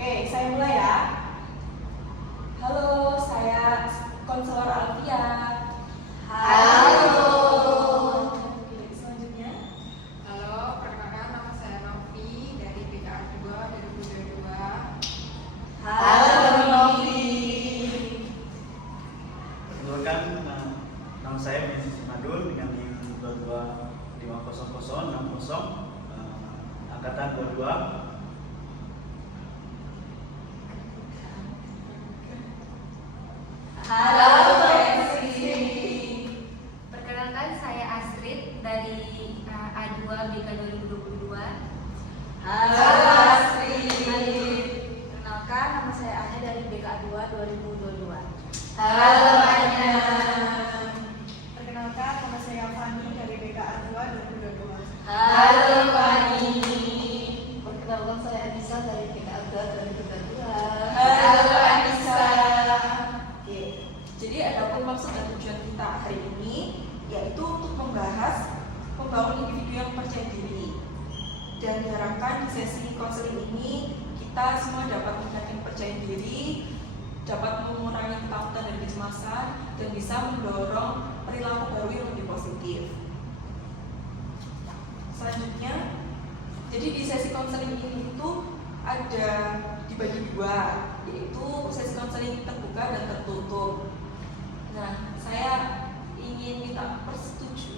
Oke, saya mulai ya. Halo, saya Konselor Alfia. Halo. Oke, selanjutnya. Halo, perkenalkan nama saya Novi dari BKA 2 2022. Halo, Novi. Perkenalkan, nama saya Messi Simadul dengan NIM 2250060 angkatan 22. Halo, Messi. Perkenalkan, saya Astrid dari A2 BK 2022. Halo, Astrid. Perkenalkan, nama saya Anya dari BK 2 2022. Halo, Anya. Perkenalkan, nama saya Fani dari BKA 2 2022. Halo, Fani. Perkenalkan, saya Anissa dari BK 2 2022. Halo, Anissa. Oke, jadi adapun maksud dan tujuan kita hari ini yaitu untuk membahas membangun individu yang percaya diri. Dan diharapkan di sesi konseling ini kita semua dapat meningkatkan percaya diri, dapat mengurangi ketakutan dan kecemasan, dan bisa mendorong perilaku baru yang lebih positif. Selanjutnya, jadi di sesi konseling ini itu ada dibagi dua, yaitu sesi konseling terbuka dan tertutup. Nah, saya ingin minta persetujuan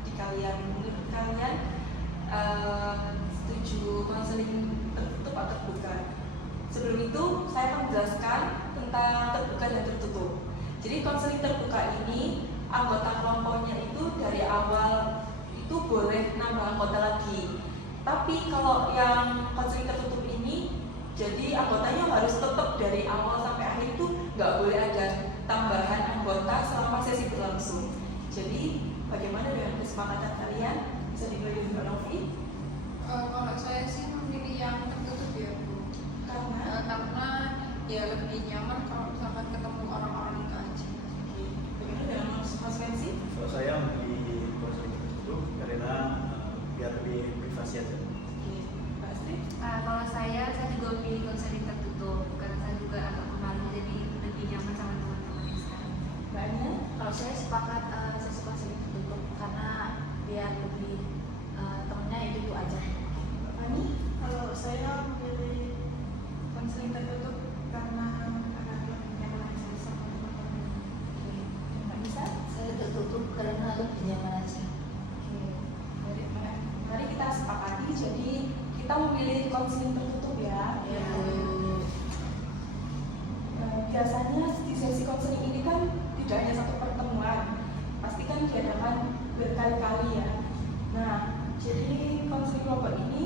di kalian. Menurut kalian setuju konseling tertutup atau terbuka? Sebelum itu, saya akan menjelaskan tentang terbuka dan tertutup. Jadi konseling terbuka ini anggota kelompoknya itu dari awal itu boleh nambah anggota lagi. Tapi kalau yang konseling tertutup ini, jadi anggotanya harus tetap dari awal sampai akhir itu nggak boleh ada tambahan anggota selama sesi berlangsung. Jadi bagaimana dengan kesepakatan kalian? Bisa dimulai dari Mbak Novi? Kalau saya sih memilih yang tertutup ya Bu, karena ya lebih nyaman kalau misalkan ketemu orang-orang itu aja. Bagaimana dengan Mas Wensi? Kalau saya memilih konseling tertutup karena biar lebih privasi aja. Mbak Astrid? Kalau saya juga memilih konseling tertutup karena saya juga agak pemalu, jadi lebih nyaman sama teman-teman yang sekarang. Mbak Ania? Kalau saya sepakat sesi konseling tertutup karena biar lebih temennya itu aja. Mbak Fani? Kalau saya memilih konseling tertutup karena akan lebih nyaman aja sama teman-teman. Mbak Nisa? Saya tertutup karena lebih nyaman aja. Oke, mari kita sepakati. Jadi kita memilih konseling tertutup ya. Biasanya di sesi konseling ini kan tidak hanya satu pertemuan, pasti kan diadakan berkali-kali ya. Nah, jadi konseling kelompok ini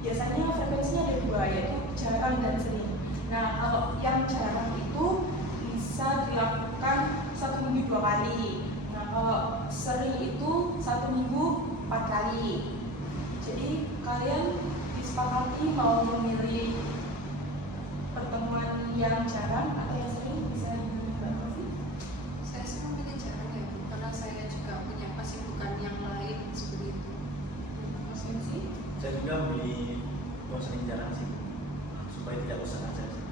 biasanya frekuensinya ada dua, yaitu jarang dan sering. Nah, kalau yang jarang itu bisa dilakukan 1 minggu 2 kali. Nah, kalau sering itu 1 minggu 4 kali. Jadi kalian disepakati mau memilih pertemuan yang jarang atau yang sering, bisa dimulai Mbak Novi? Saya sih memilih jarang ya Bu, karena saya juga punya kesibukan yang lain seperti itu. Mas Wensi? Saya juga memilih konseling jarang sih, supaya tidak bosan aja sih.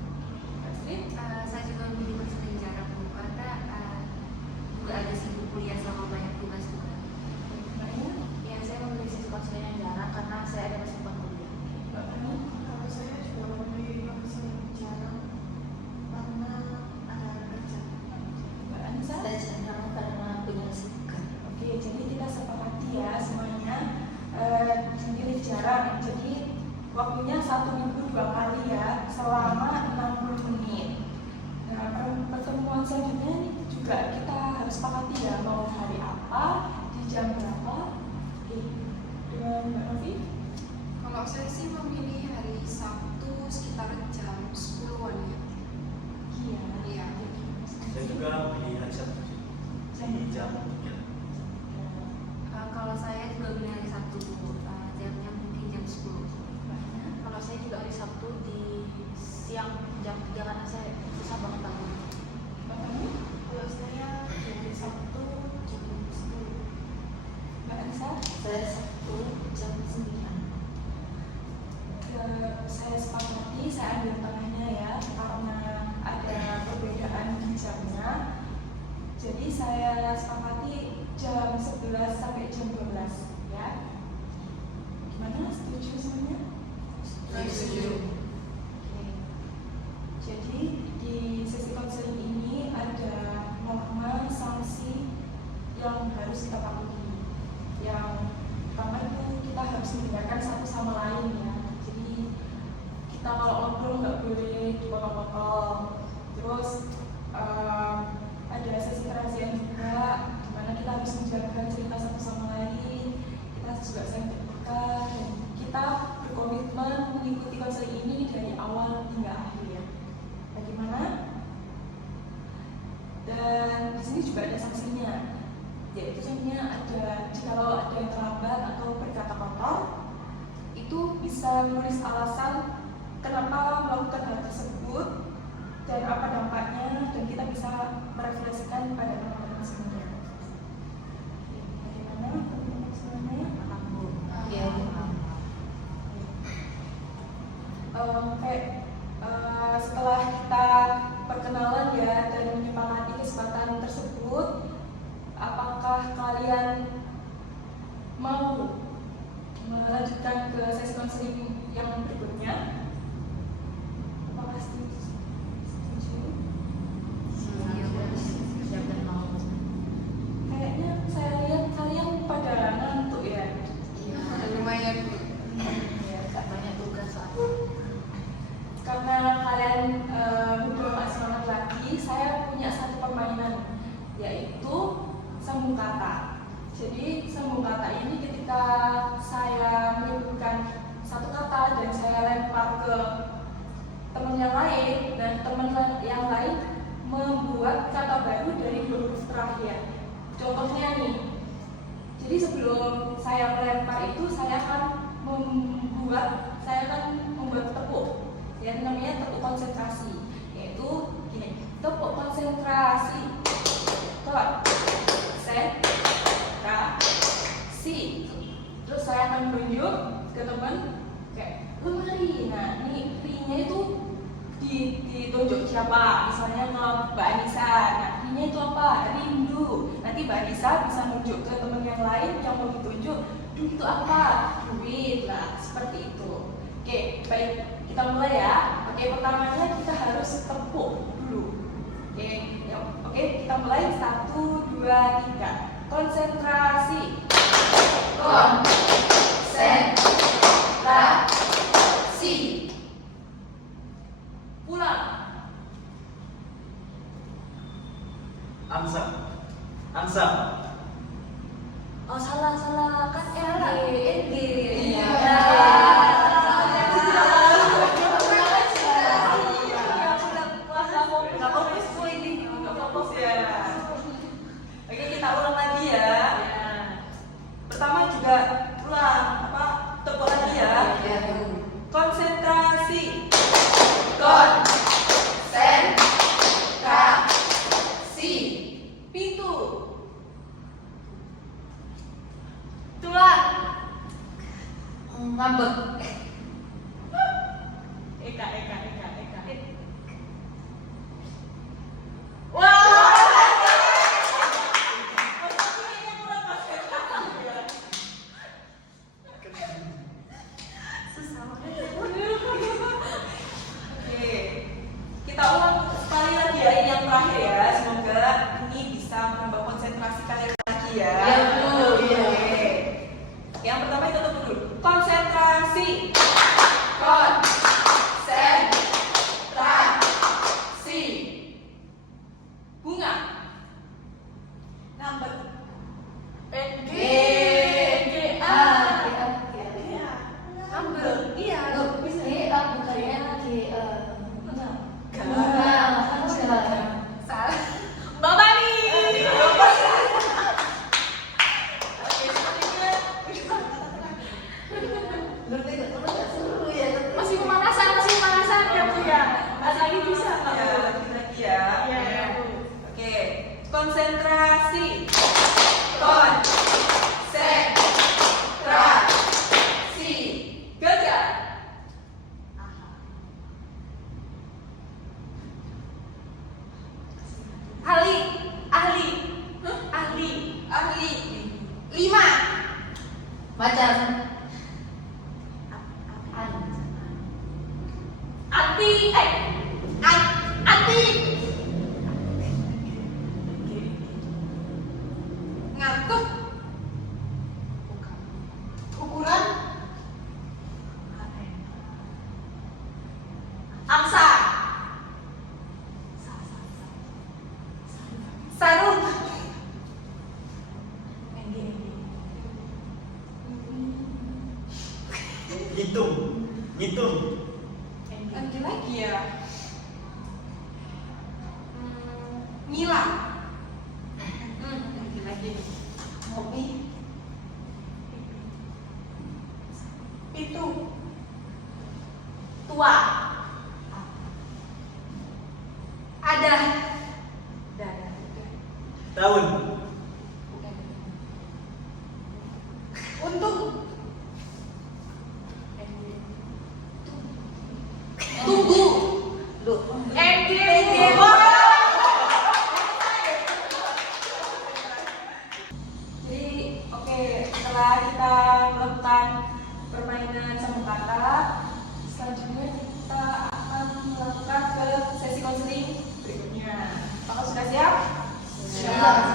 Astrid? Saya juga memilih konseling jarang Bu, karena juga ada sibuk kuliah selama banyak tugas juga. Mbak Nia? Ya, saya memilih sesi konseling yang jarang karena saya ada kesibukan kuliah. Mbak Fani? Kalau saya juga memilih konseling jarang karena ada kerja. Mbak Anissa? Saya jarang karena punya kesibukan. Oke, jadi kita sepakati ya semuanya memilih jarang. Jadi waktunya 1 minggu 2 kali ya, selama 60 menit. Nah, pertemuan selanjutnya ini juga kita harus sepakati ya, mau hari apa, di jam berapa. Oke, dengan Mbak Novi? Kalau saya sih memilih hari Sabtu sekitar jam 10-an ya. Iya. Iya. Saya juga memilih hari Sabtu sih, di jam 3. Kalau saya juga milih hari Sabtu Bu, jamnya mungkin jam 10. Kalau saya juga hari Sabtu di siang jam 3 karena saya susah banget bangun. Mbak Fani? Kalau saya dari Sabtu jam 10. Mbak Anissa? Saya Sabtu jam 9. saya sepakati, saya ambil tengahnya ya, karena ada perbedaan di jamnya. Jadi saya sepakati jam 11 sampai jam 12 ya. Gimana? Setuju semuanya? Setuju. Oke. Jadi di sesi konseling ini ada norma sanksi yang harus kita patuhi. Yang pertama itu kita harus mendengarkan satu sama lain ya. Jadi kita kalau ngobrol nggak boleh dipotong-potong. Terus ada sesi kerahasiaan juga, di mana kita harus menjaga cerita satu sama lain. Kita juga saling terbuka dan kita berkomitmen mengikuti konseling ini dari awal hingga akhir ya. Bagaimana? Dan di sini juga ada sanksinya. Yaitu sanksinya ada jikalau ada yang terlambat atau berkata kotor, itu bisa menulis alasan kenapa melakukan hal tersebut dan apa dampaknya, dan kita bisa merefleksikan pada teman-teman semuanya. Bagaimana teman-teman semuanya? Ya. Setelah kita perkenalan ya dan menyepakati kesempatan tersebut, apakah kalian mau melanjutkan ke sesi konseling yang berikutnya? Apakah setuju? Siap dan mau. Kayaknya saya lihat kalian pada ngantuk ya. Iya. Lumayan. Ya, tak banyak tugas soalnya. Karena kalian udah gak semangat lagi, saya punya satu permainan, yaitu sambung kata. Jadi sambung kata ini ketika saya menyebutkan satu kata dan saya lempar ke teman yang lain, dan teman yang lain membuat kata baru dari huruf terakhir. Contohnya nih, jadi sebelum saya melempar itu saya akan membuat tepuk. Yang namanya tepuk konsentrasi, yaitu gini, tepuk konsentrasi, konsentrasi. Terus saya akan menunjuk ke teman kayak lemari. Nah, ini ri-nya itu ditunjuk siapa? Misalnya ke Mbak Anissa. Nah, ri-nya itu apa? Rindu. Nanti Mbak Anissa bisa menunjuk ke teman yang lain yang mau ditunjuk. Duh, itu apa? Duit. Nah, seperti itu. Oke, baik. Kita mulai ya. Oke, pertamanya kita harus tepuk dulu. Oke, kita mulai 1, 2, 3. Konsentrasi. Konsentrasi. Pulang. Angsa. Angsa. Oh, salah kan NG. Iya. Oke, kita ulang lagi ya. Pertama juga ulang tepuk lagi ya. Konsentrasi. Konsentrasi. Pintu. Tulang. Ngambek. Eka. Wah. Susah banget. Oke, kita ulang sekali lagi ya, ini yang terakhir ya. Semoga ini bisa menambah konsentrasi kalian lagi ya. Iya, Bu. Iya. Oke. Yang pertama itu dulu. Konsentrasi. Bunga. Ngambek. NG. Ngambek. Iya. Salah. Mbak Bani. Oke, selanjutnya. Masih pemanasan ya Bu ya. Lagi bisa ya, lagi ya. Iya. Oke, konsentrasi. Konsentrasi. Gajah. Anti. Ngantuk. Ukuran. Angsa. Sarung. Ngitung. Lanjut lagi ya. Ngilang. Lagi. Ngopi. Itu. Tua. Ada. Tahun. Untung. Tunggu. MGD. Jadi oke, setelah kita melakukan permainan sama kata, selanjutnya kita akan melakukan ke sesi konseling berikutnya. Apakah sudah siap? Siap.